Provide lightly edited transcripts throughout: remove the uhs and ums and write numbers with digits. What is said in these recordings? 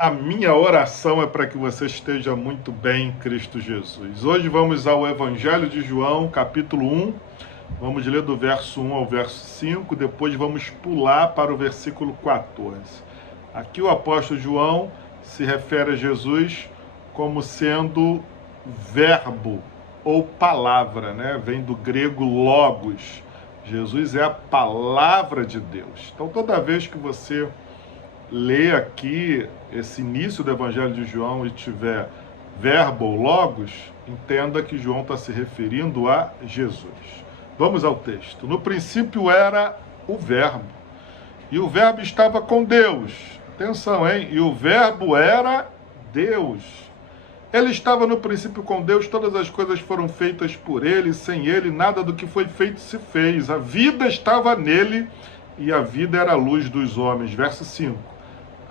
A minha oração é para que você esteja muito bem em Cristo Jesus. Hoje vamos ao Evangelho de João, capítulo 1. Vamos ler do verso 1 ao verso 5, depois vamos pular para o versículo 14. Aqui o apóstolo João se refere a Jesus como sendo verbo ou palavra, né? Vem do grego logos. Jesus é a palavra de Deus. Então toda vez que você ler aqui esse início do Evangelho de João e tiver verbo ou logos, entenda que João está se referindo a Jesus. Vamos ao texto. No princípio era o verbo, e o verbo estava com Deus. Atenção, hein? E o verbo era Deus. Ele estava no princípio com Deus, todas as coisas foram feitas por ele, sem ele nada do que foi feito se fez. A vida estava nele, e a vida era a luz dos homens. Verso 5.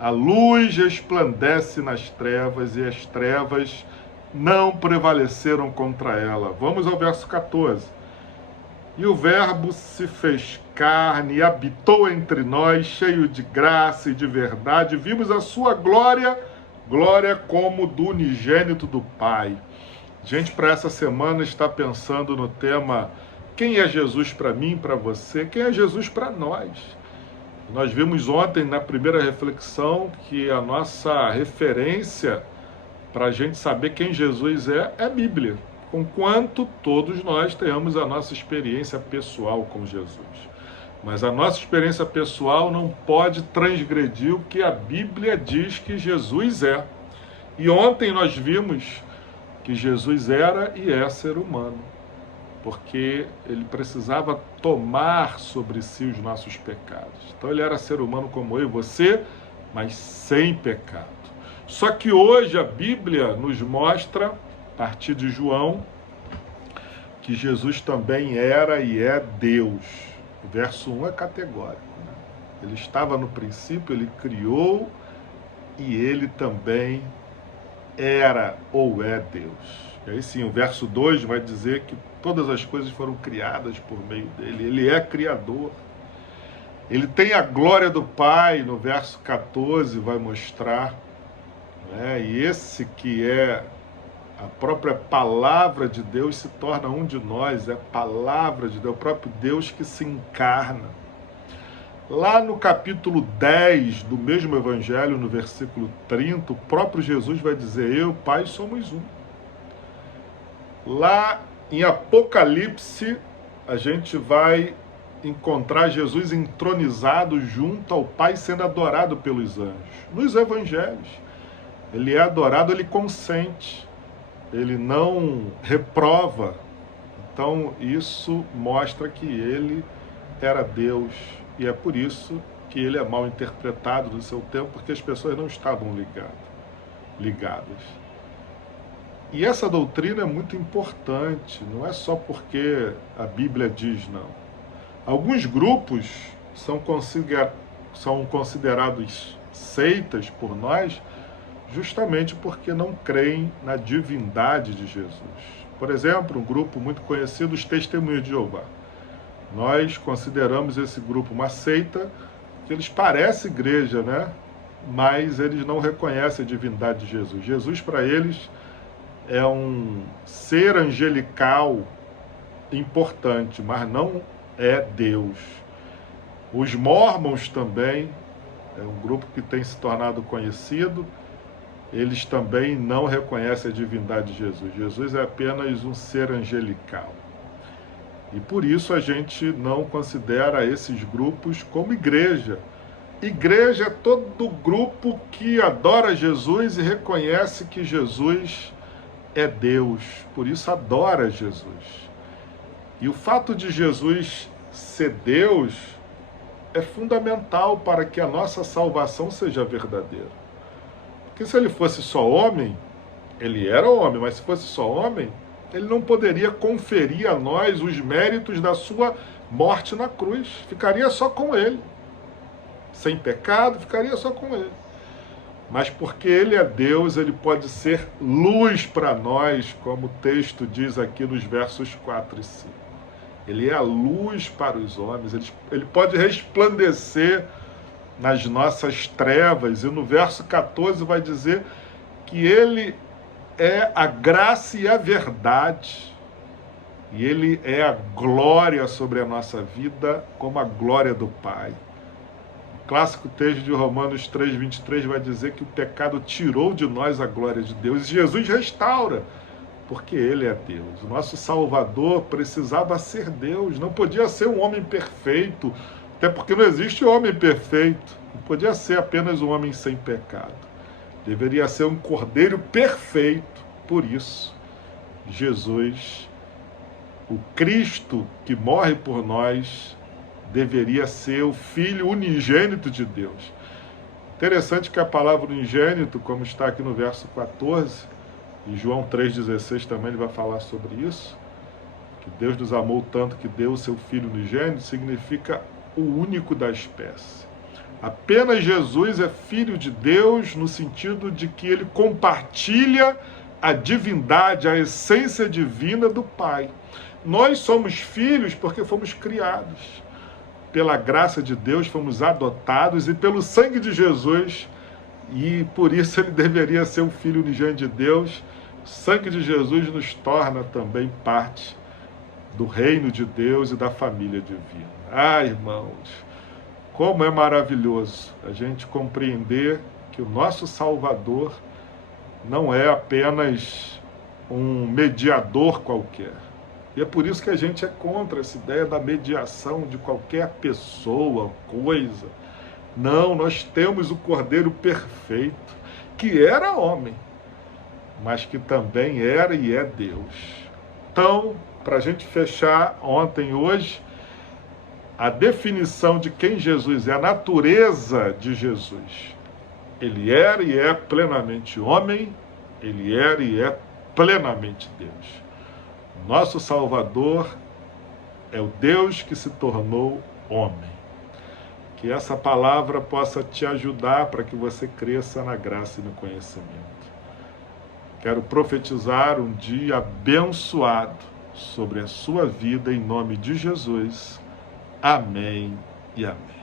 A luz resplandece nas trevas e as trevas não prevaleceram contra ela. Vamos ao verso 14. E o verbo se fez carne e habitou entre nós, cheio de graça e de verdade. Vimos a sua glória, glória como do unigênito do Pai. Gente, para essa semana está pensando no tema: quem é Jesus para mim, para você? Quem é Jesus para nós? Nós vimos ontem, na primeira reflexão, que a nossa referência para a gente saber quem Jesus é a Bíblia, conquanto todos nós tenhamos a nossa experiência pessoal com Jesus. Mas a nossa experiência pessoal não pode transgredir o que a Bíblia diz que Jesus é. E ontem nós vimos que Jesus era e é ser humano, porque ele precisava tomar sobre si os nossos pecados. Então ele era ser humano como eu e você, mas sem pecado. Só que hoje a Bíblia nos mostra, a partir de João, que Jesus também era e é Deus. O verso 1 é categórico, né? Ele estava no princípio, ele criou, e ele também era ou é Deus. E aí sim, o verso 2 vai dizer que todas as coisas foram criadas por meio dele. Ele é criador. Ele tem a glória do Pai, no verso 14 vai mostrar, né? E esse que é a própria palavra de Deus se torna um de nós, é a palavra de Deus, o próprio Deus que se encarna. Lá no capítulo 10 do mesmo evangelho, no versículo 30, o próprio Jesus vai dizer: eu e o Pai somos um. Lá em Apocalipse, a gente vai encontrar Jesus entronizado junto ao Pai, sendo adorado pelos anjos. Nos evangelhos, ele é adorado, ele consente, ele não reprova. Então isso mostra que ele era Deus, e é por isso que ele é mal interpretado no seu tempo, porque as pessoas não estavam ligadas. E essa doutrina é muito importante, não é só porque a Bíblia diz, não. Alguns grupos são considerados seitas por nós justamente porque não creem na divindade de Jesus. Por exemplo, um grupo muito conhecido, os Testemunhos de Jeová. Nós consideramos esse grupo uma seita, que eles parecem igreja, né? Mas eles não reconhecem a divindade de Jesus. Jesus, para eles, é um ser angelical importante, mas não é Deus. Os Mormons também, é um grupo que tem se tornado conhecido, eles também não reconhecem a divindade de Jesus. Jesus é apenas um ser angelical. E por isso a gente não considera esses grupos como igreja. Igreja é todo grupo que adora Jesus e reconhece que Jesus é Deus, por isso adora Jesus. E o fato de Jesus ser Deus é fundamental para que a nossa salvação seja verdadeira. Porque se ele fosse só homem, ele era homem, mas se fosse só homem, ele não poderia conferir a nós os méritos da sua morte na cruz. Ficaria só com ele. Sem pecado, ficaria só com ele. Mas porque ele é Deus, ele pode ser luz para nós, como o texto diz aqui nos versos 4 e 5. Ele é a luz para os homens, ele pode resplandecer nas nossas trevas. E no verso 14 vai dizer que ele é a graça e a verdade. E ele é a glória sobre a nossa vida, como a glória do Pai. O clássico texto de Romanos 3:23 vai dizer que o pecado tirou de nós a glória de Deus. E Jesus restaura, porque ele é Deus. O nosso Salvador precisava ser Deus, não podia ser um homem perfeito, até porque não existe homem perfeito. Não podia ser apenas um homem sem pecado. Deveria ser um cordeiro perfeito. Por isso, Jesus, o Cristo que morre por nós, deveria ser o Filho unigênito de Deus. Interessante que a palavra unigênito, como está aqui no verso 14, e João 3,16 também ele vai falar sobre isso, que Deus nos amou tanto que deu o seu Filho unigênito, significa o único da espécie. Apenas Jesus é Filho de Deus no sentido de que ele compartilha a divindade, a essência divina do Pai. Nós somos filhos porque fomos criados. Pela graça de Deus fomos adotados e pelo sangue de Jesus, e por isso ele deveria ser o Filho unigênito de Deus. O sangue de Jesus nos torna também parte do reino de Deus e da família divina. Ah, irmãos, como é maravilhoso a gente compreender que o nosso Salvador não é apenas um mediador qualquer. E é por isso que a gente é contra essa ideia da mediação de qualquer pessoa, coisa. Não, nós temos o Cordeiro perfeito, que era homem, mas que também era e é Deus. Então, para a gente fechar ontem e hoje, a definição de quem Jesus é, a natureza de Jesus. Ele era e é plenamente homem, ele era e é plenamente Deus. Nosso Salvador é o Deus que se tornou homem. Que essa palavra possa te ajudar para que você cresça na graça e no conhecimento. Quero profetizar um dia abençoado sobre a sua vida em nome de Jesus. Amém e amém.